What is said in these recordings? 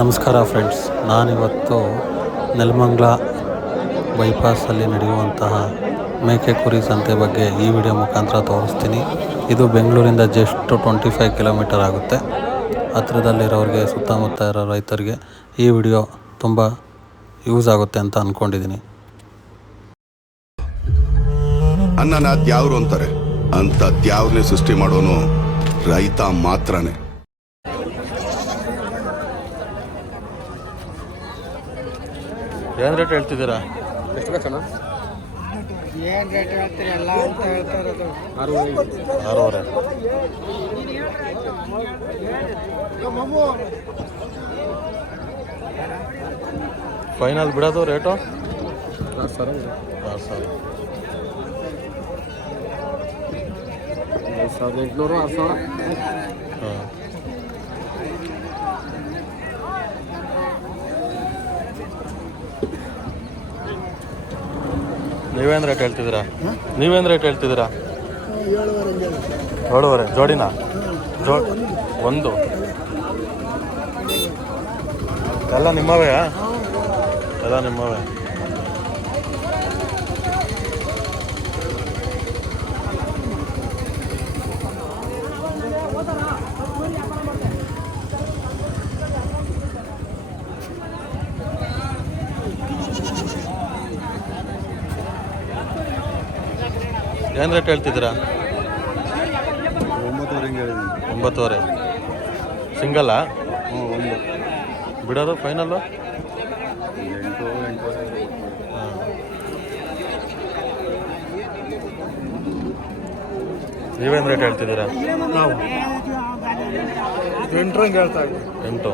ನಮಸ್ಕಾರ ಫ್ರೆಂಡ್ಸ್, ನಾನಿವತ್ತು ನೆಲಮಂಗಲ ಬೈಪಾಸಲ್ಲಿ ನಡೆಯುವಂತಹ ಮೇಕೆ ಕುರಿ ಸಂತೆ ಬಗ್ಗೆ ಈ ವಿಡಿಯೋ ಮುಖಾಂತರ ತೋರಿಸ್ತೀನಿ. ಇದು ಬೆಂಗಳೂರಿಂದ ಜಸ್ಟ್ 25 ಕಿಲೋಮೀಟರ್ ಆಗುತ್ತೆ. ಹತ್ತಿರದಲ್ಲಿರೋರಿಗೆ, ಸುತ್ತಮುತ್ತ ಇರೋ ರೈತರಿಗೆ ಈ ವಿಡಿಯೋ ತುಂಬ ಯೂಸ್ ಆಗುತ್ತೆ ಅಂತ ಅಂದ್ಕೊಂಡಿದ್ದೀನಿ. ಅನ್ನನ ದ್ಯಾವ್ರು ಅಂತಾರೆ, ಅಂತ ದ್ಯಾವ್ರನ್ನೇ ಸೃಷ್ಟಿ ಮಾಡೋನು ರೈತ ಮಾತ್ರನೇ. ಏನು ರೇಟ್ ಹೇಳ್ತಿದ್ದೀರಾ? ಎಷ್ಟು ಬೇಕಣ್ಣ? ಏನು ರೇಟ್ ಹೇಳ್ತೀರಿ? ಎಲ್ಲ ಅಂತ ಹೇಳ್ತಾ ಇರೋದು 6.5. ಫೈನಲ್ ಬಿಡೋದು ರೇಟು 6,000. 6,000. 5,800, 6,000. ಹಾಂ. ನೀವೇನು ರೇಟ್ ಹೇಳ್ತಿದ್ದೀರಾ? 7.5 ಜೋಡಿನಾ? ಒಂದು ಎಲ್ಲ ನಿಮ್ಮವೇ? ಎಲ್ಲ ನಿಮ್ಮವೇ. ಏನು ರೇಟ್ ಹೇಳ್ತಿದ್ದೀರಾ? 9.5. ಸಿಂಗಲ್ಲಾ? ಒಂದು ಬಿಡೋದು ಫೈನಲ್ಲು? 8. ಹಾಂ. ನೀವೇನು ರೇಟ್ ಹೇಳ್ತಿದ್ದೀರಾ? ನಾವು 8 ಹೇಳ್ತಾ ಇದ್ದೀವಿ. 8.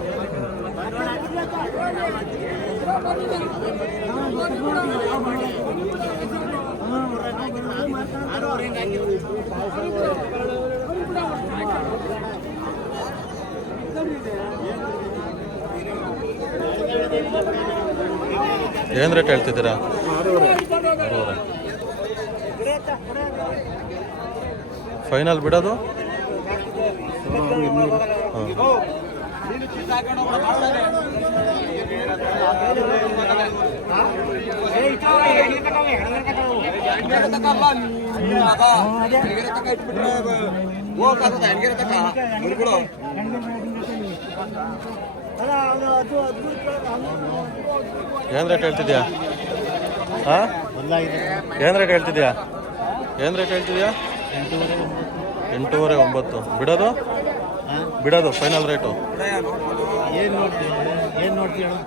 ಏನು ರೇಟ್ ಹೇಳ್ತಿದ್ದೀರಾ? 6.5. ಫೈನಲ್ ಬಿಡೋದು? ಏನು ರೇಟ್ ಹೇಳ್ತಿದ್ಯಾ? ಹಾಂ, ಏನು ರೇಟ್ ಹೇಳ್ತಿದ್ಯಾ? 8.5, 9. ಬಿಡೋದು ಫೈನಲ್ ರೇಟು? ಏನು ನೋಡ್ತೀವಿ ಅಣ್ಣ?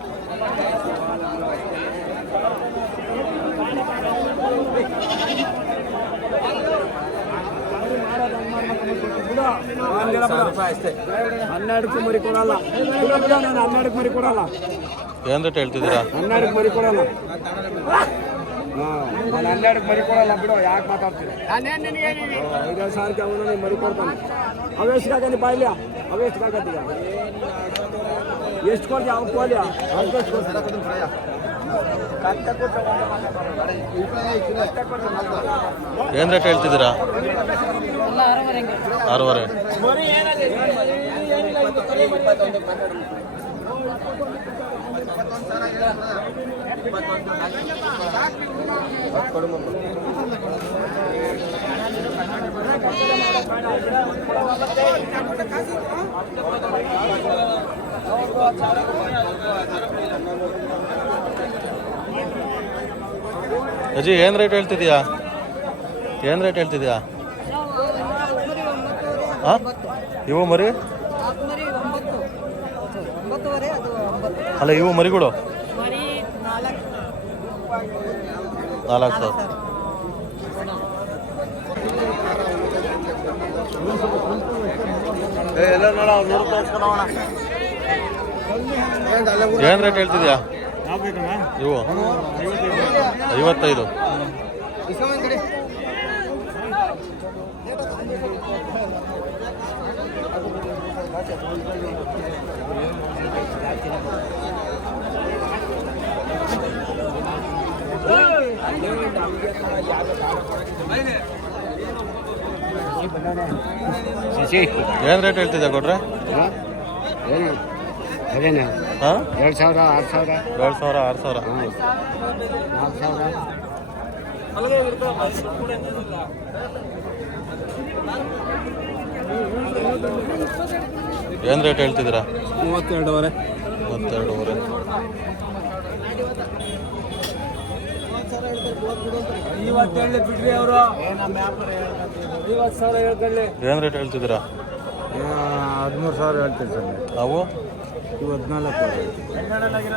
ಹನ್ನೆರಡಕ್ಕೆ ಮರಿ ಕೊಡಲ್ಲ. 12ಕ್ಕೆ ಮರಿ ಕೊಡಲ್ಲ. ಏನು ರೇಟ್ ಹೇಳ್ತಿದ್ದೀರಾ? 12ಕ್ಕೆ ಮರಿ ಕೊಡಲ್ಲ. ನಾನು 12ಕ್ಕೆ ಮರಿ ಕೊಡಲ್ಲ ಬಿಡು. ಯಾಕೆ ಮಾತಾಡ್ತೀನಿ? 5,000 ಅವನು ಮರಿ ಕೊಡ್ತಾನೆ. ಅವೆಷ್ಟಾಗಲಿ ಬಾಯ್ಲಿಯ? ಅವೆಷ್ಟಾಗತ್ತೀಗ? ಎಷ್ಟು ಕೊಡ್ತೀಯ? ಅವ್ನು ಕೋಲಿಯ ಏನು ರೇಟ್ ಹೇಳ್ತಿದ್ದೀರಾ? 6.5. ಅಜ್ಜಿ, ಏನು ರೇಟ್ ಹೇಳ್ತಿದ್ಯಾ? ಹಾಂ, ಇವು ಮರಿ ಅಲ್ಲ, ಇವು ಮರಿಗಳು 4,000. ಏನು ರೇಟ್ ಹೇಳ್ತಿದ್ಯಾ? ಇವು 55. ಏನು ರೇಟ್ ಹೇಳ್ತಿದ್ದೆ ಕೊಟ್ರೆ? ಹಾಂ 2,000 6,000 2,000 6,000. 4,000. ಏನು ರೇಟ್ ಹೇಳ್ತಿದ್ದೀರಾ? 32,500. 32,500. ಇವತ್ತು ಹೇಳಿ ಬಿಡ್ರಿ ಅವರು 50,000 ಹೇಳ್ಕೊಳ್ಳಿ. ಏನು ರೇಟ್ ಹೇಳ್ತಿದ್ದೀರಾ? 13,000 ಹೇಳ್ತೀರಿ ಸರ್. ಅವು ಇವು 14.